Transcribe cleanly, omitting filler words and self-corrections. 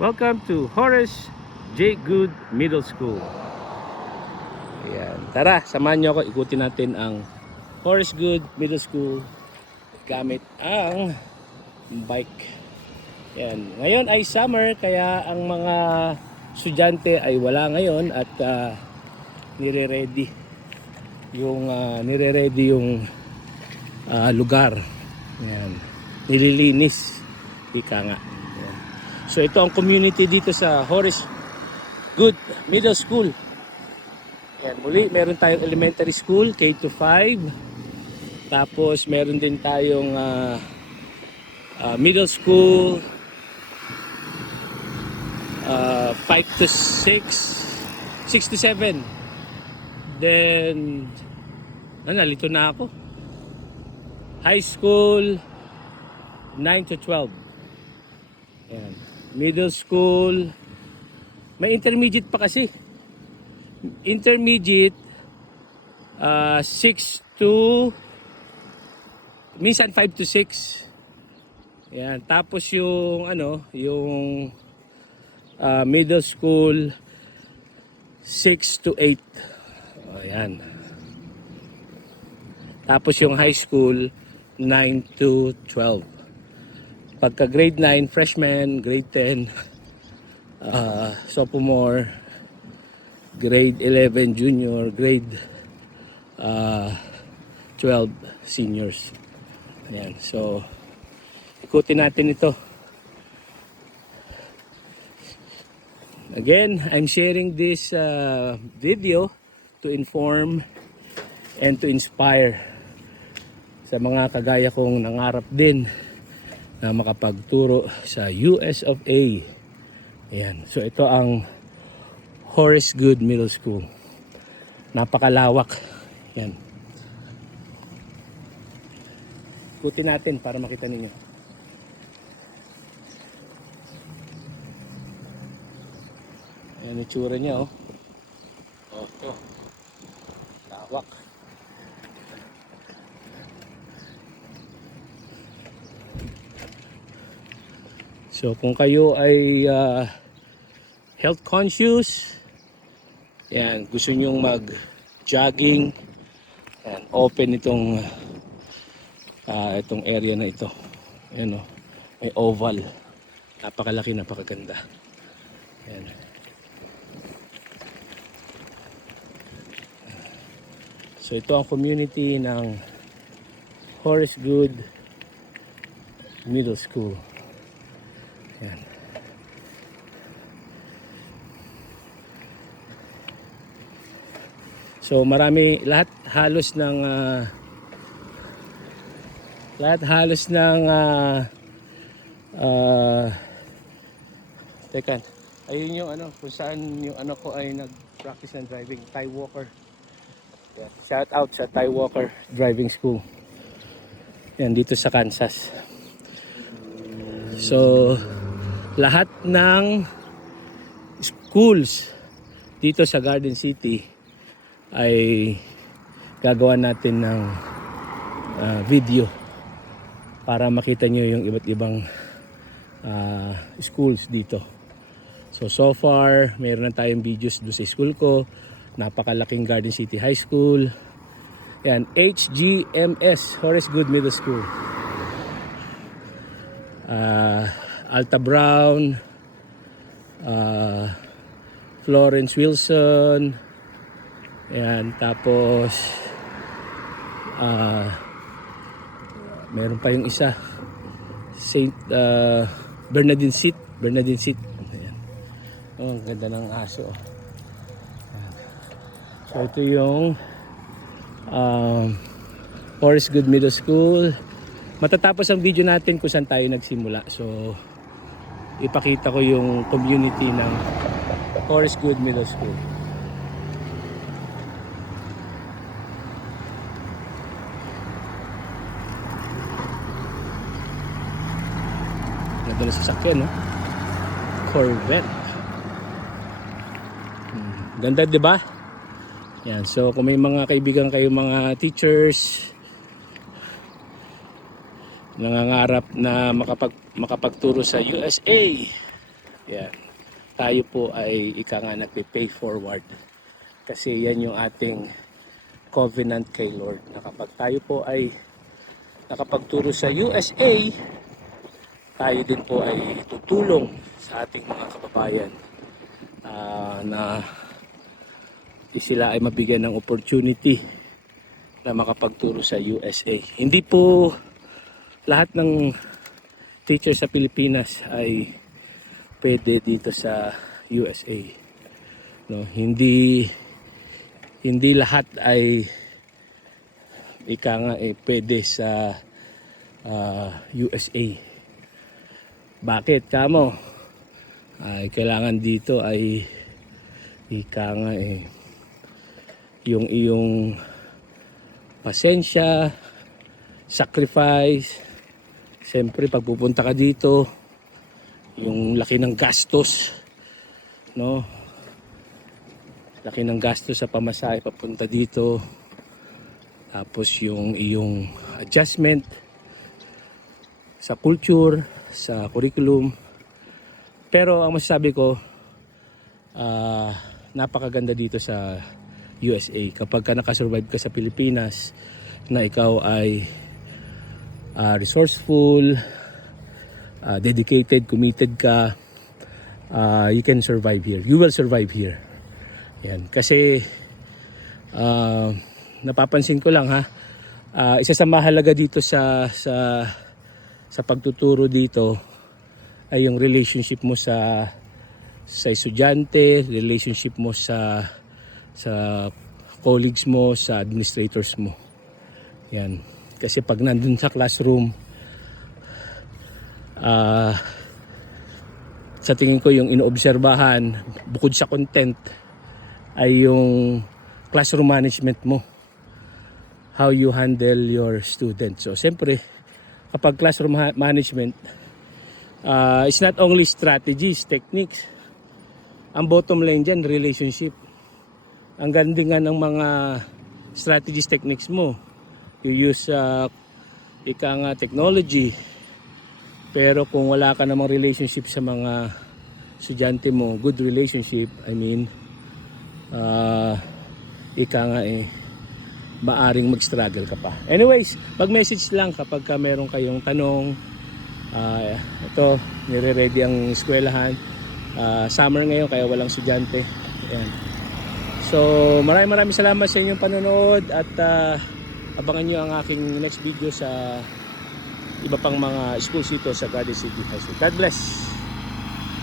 Welcome to Horace J. Good Middle School. Ayan. Tara, samahan nyo ako. Ikutin natin ang Horace Good Middle School gamit ang bike. Ayan. Ngayon ay summer, kaya ang mga estudyante ay wala ngayon at nire-ready yung lugar. Ayan. Nililinis. Ika nga. Ayan. So ito ang community dito sa Horace Good Middle School. Ayan, muli meron tayong elementary school K to 5. Tapos meron din tayong middle school 5 to 6, 6 to 7. Then nalito na ako. High school 9 to 12. Ayan. Middle school, may intermediate pa kasi. Intermediate 6 to minsan 5 to 6. Ayan, tapos yung yung middle school 6 to 8. Ayan. Tapos yung high school 9 to 12. Pagka grade 9, freshman, grade 10, sophomore, grade 11, junior, grade 12, seniors. Ayan, so ikutin natin ito. Again, I'm sharing this video to inform and to inspire sa mga kagaya kong nangarap din na makapagturo sa US of A. Ayan. So ito ang Horace Good Middle School. Napakalawak. Ayan. Ikutin natin para makita ninyo. Ayan yung tsura niya, oh. Oh, ito. Lawak. So kung kayo ay health conscious, yan, gusto nyong mag-jogging, yan, open itong area na ito. Ayan, oh, may oval. Napakalaki, napakaganda. Yan. So ito ang community ng Horace Good Middle School. Yan. So marami, lahat halos ng teka, ayun yung kung saan yung anak ko ay nag-practice ng driving, Ty Walker. Yan. Shout out sa Ty Walker Driving School. Yan, dito sa Kansas. So lahat ng schools dito sa Garden City ay gagawa natin ng video para makita nyo yung iba't ibang schools dito. So far mayroon na tayong videos doon sa school ko. Napakalaking Garden City High School. Yan, HGMS, Horace Good Middle School. Alta Brown, Florence Wilson, ayan, tapos meron pa yung isa, Saint Bernardine Seat. Ayan. Oh, ang ganda ng aso. Ayan. So ito yung Horace Good Middle School. Matatapos ang video natin kung saan tayo nagsimula. So, ipakita ko yung community ng Horace Good Middle School. Ganda na sasakyan, no? Corvette. Ganda, di ba? Yan. So, kung may mga kaibigan kayo, mga teachers, nangangarap na makapagturo sa USA, Yan. Tayo po ay ika nga nagpe-pay forward. Kasi yan yung ating covenant kay Lord. Na kapag tayo po ay nakapagturo sa USA, tayo din po ay tutulong sa ating mga kababayan na sila ay mabigyan ng opportunity na makapagturo sa USA. Hindi po lahat ng teacher sa Pilipinas ay pwede dito sa USA. No, hindi lahat ay ika nga pwede sa USA. Bakit kamo? Ay kailangan dito ay ika nga yung iyong pasensya, sacrifice. Siyempre pag pupunta ka dito, yung laki ng gastos, no? Laki ng gastos sa pamasahe papunta dito. Tapos yung iyong adjustment sa culture, sa curriculum. Pero ang masasabi ko, napakaganda dito sa USA. Kapag ka nakasurvive ka sa Pilipinas, na ikaw ay resourceful, dedicated, committed ka, you can survive here. You will survive here. Yan. Kasi napapansin ko lang isa sa mahalaga dito sa pagtuturo dito ay yung relationship mo sa estudyante, relationship mo sa colleagues mo, sa administrators mo. Yan. Kasi pag nandun sa classroom, sa tingin ko yung inoobserbahan bukod sa content ay yung classroom management mo, how you handle your students. So siyempre kapag classroom management, it's not only strategies, techniques. Ang bottom line dyan, relationship. Ang ganda nga ng mga strategies, techniques mo, you use ika nga technology, pero kung wala ka namang relationship sa mga estudyante mo, good relationship, I mean, ika nga maaring mag-struggle ka pa. Anyways, mag-message lang kapag ka meron kayong tanong. Ito, nire-ready ang eskwelahan. Summer ngayon kaya walang estudyante. Ayan. So, maraming salamat sa inyong panonood at abangan nyo ang aking next video sa iba pang mga schools dito sa Garden City High School. God bless!